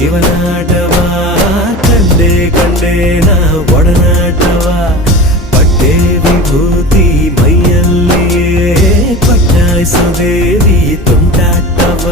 ಶಿವನಾಟವ ಕಂಡೆ ಕಂಡೆ ನಾ ಒಡನಾಟವ ಪಟ್ಟೆ ವಿಭೂತಿ ಮೈಯಲ್ಲಿಯೇ ಪಟ್ಟಾಯಿಸೋ ದೇವಿ ತುಂಟಾಟವ